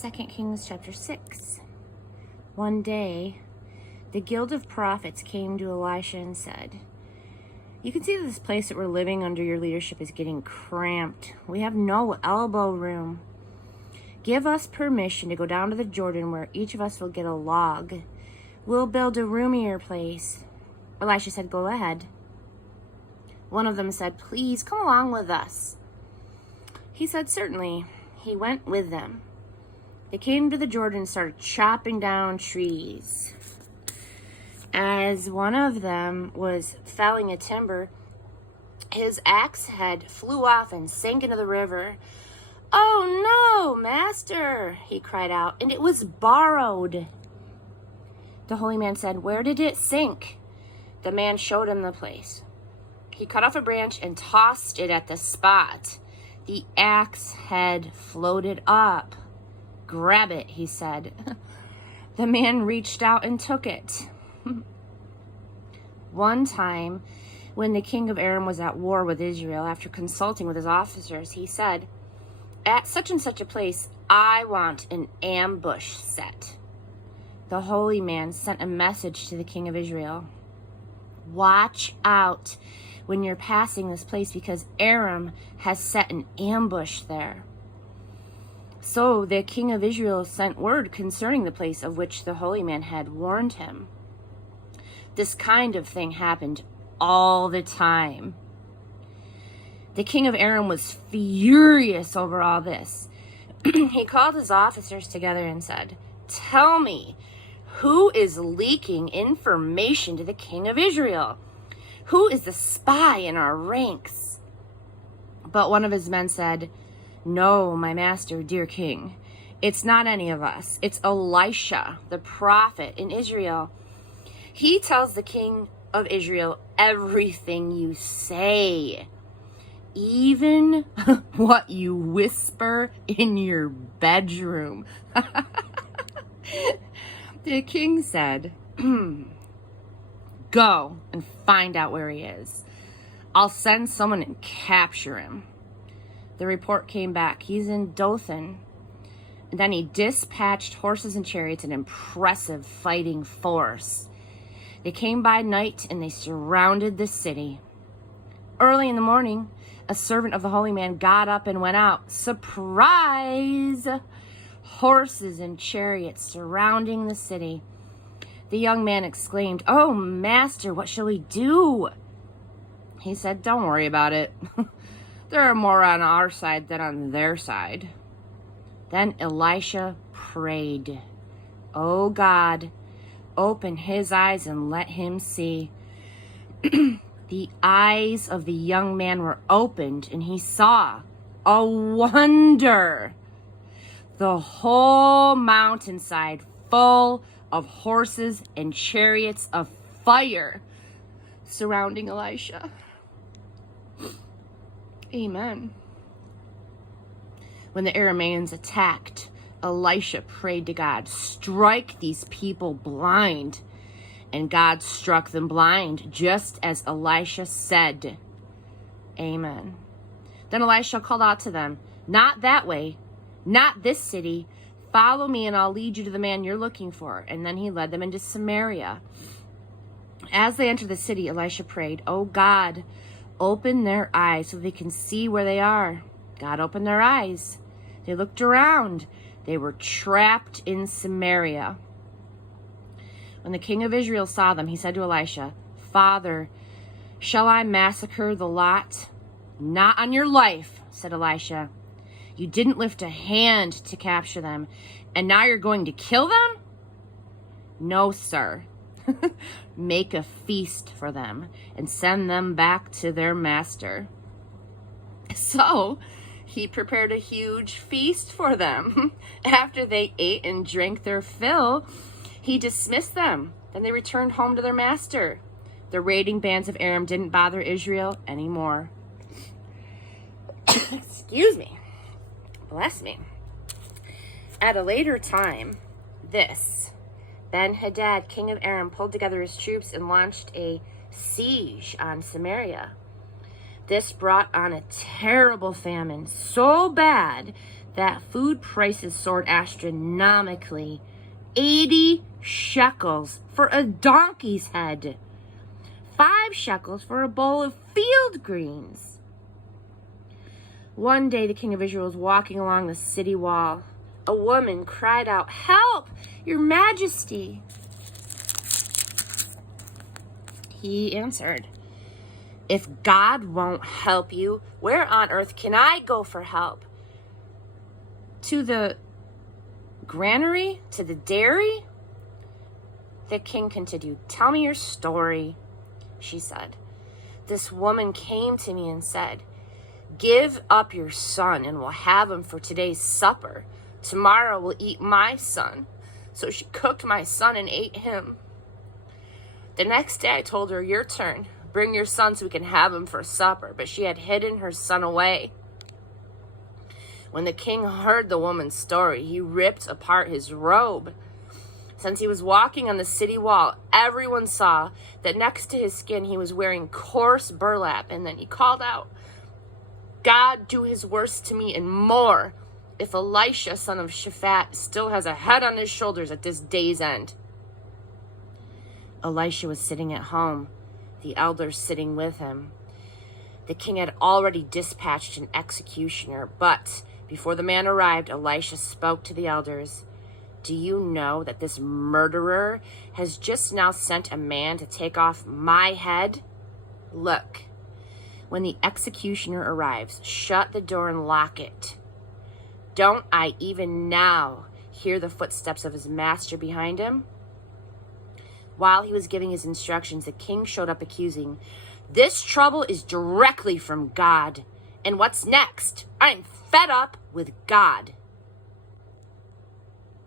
2 Kings chapter 6. One day, the guild of prophets came to Elisha and said, "You can see that this place that we're living under your leadership is getting cramped. We have no elbow room. Give us permission to go down to the Jordan where each of us will get a log. We'll build a roomier place." Elisha said, "Go ahead." One of them said, "Please come along with us." He said, "Certainly." He went with them. They came to the Jordan and started chopping down trees. As one of them was felling a timber, his axe head flew off and sank into the river. "Oh no, master," he cried out, "and it was borrowed." The holy man said, "Where did it sink?" The man showed him the place. He cut off a branch and tossed it at the spot. The axe head floated up. "Grab it," he said. The man reached out and took it. One time, when the king of Aram was at war with Israel, after consulting with his officers, he said, "At such and such a place, I want an ambush set." The holy man sent a message to the king of Israel. "Watch out when you're passing this place, because Aram has set an ambush there." So the king of Israel sent word concerning the place of which the holy man had warned him. This kind of thing happened all the time. The king of Aram was furious over all this. He called his officers together and said, "Tell me, who is leaking information to the king of Israel? Who is the spy in our ranks?" But one of his men said, "No, my master, dear king, it's not any of us. It's Elisha, the prophet in Israel. He tells the king of Israel everything you say, even what you whisper in your bedroom." The king said, "Go and find out where he is. I'll send someone and capture him." The report came back. "He's in Dothan." And then he dispatched horses and chariots, an impressive fighting force. They came by night and they surrounded the city. Early in the morning, a servant of the holy man got up and went out. Surprise! Horses and chariots surrounding the city. The young man exclaimed, "Oh, master, what shall we do?" He said, "Don't worry about it. There are more on our side than on their side." Then Elisha prayed, "Oh God, open his eyes and let him see." The eyes of the young man were opened, and he saw a wonder. The whole mountainside full of horses and chariots of fire surrounding Elisha. Amen. When the Arameans attacked, Elisha prayed to God, "Strike these people blind." And God struck them blind, just as Elisha said. Amen. Then Elisha called out to them, "Not that way, not this city. Follow me and I'll lead you to the man you're looking for." And then he led them into Samaria. As they entered the city, Elisha prayed, "Oh God, open their eyes so they can see where they are." God opened their eyes. They looked around. They were trapped in Samaria. When the king of Israel saw them, he said to Elisha, "Father, shall I massacre the lot?" "Not on your life," said Elisha. "You didn't lift a hand to capture them, and now you're going to kill them?" "No, sir." "Make a feast for them and send them back to their master." So he prepared a huge feast for them. After they ate and drank their fill, he dismissed them. Then they returned home to their master. The raiding bands of Aram didn't bother Israel anymore. Excuse me. Bless me. At a later time, Ben-Hadad, king of Aram, pulled together his troops and launched a siege on Samaria. This brought on a terrible famine, so bad that food prices soared astronomically. 80 shekels for a donkey's head. 5 shekels for a bowl of field greens. One day the king of Israel was walking along the city wall. A woman cried out, "Help, your majesty!" He answered, "If God won't help you, where on earth can I go for help? To the granary? To the dairy?" The king continued, "Tell me your story," she said. "This woman came to me and said, 'Give up your son and we'll have him for today's supper. Tomorrow we'll eat my son.' So she cooked my son and ate him. The next day I told her, 'Your turn. Bring your son so we can have him for supper.' But she had hidden her son away." When the king heard the woman's story, he ripped apart his robe. Since he was walking on the city wall, everyone saw that next to his skin he was wearing coarse burlap, and then he called out, "God, do his worst to me and more, if Elisha, son of Shaphat, still has a head on his shoulders at this day's end." Elisha was sitting at home, the elders sitting with him. The king had already dispatched an executioner, but before the man arrived, Elisha spoke to the elders. "Do you know that this murderer has just now sent a man to take off my head? Look, when the executioner arrives, shut the door and lock it. Don't I even now hear the footsteps of his master behind him?" While he was giving his instructions, the king showed up accusing, "This trouble is directly from God. And what's next? I'm fed up with God."